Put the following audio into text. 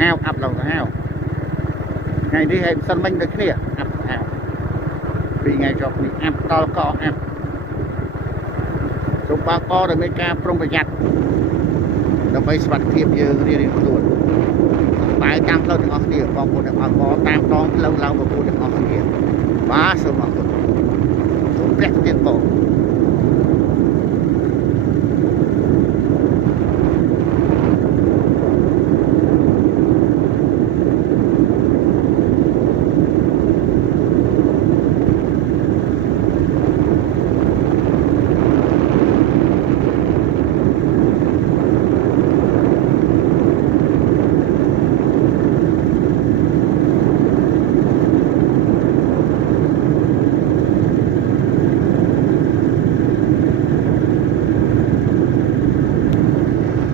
ហាវអាប់ឡងសាហាវថ្ងៃនេះឲ្យសិនមិញដូចគ្នាអាប់សាហាវពីថ្ងៃជាប់នេះអាប់ដល់ក៏អាប់សូមបើកបរដោយមានការប្រុងប្រយ័ត្នដើម្បីសុវត្ថិភាពយើងរៀងៗខ្លួនបើតាមផ្លូវទាំងអស់គ្នាបងប្អូនទាំងអស់មកតាមដងផ្លូវឡើងប្រពន្ធទាំងអស់គ្នាបាទសូមអរគុណសូមព្រះគុណទៀតបង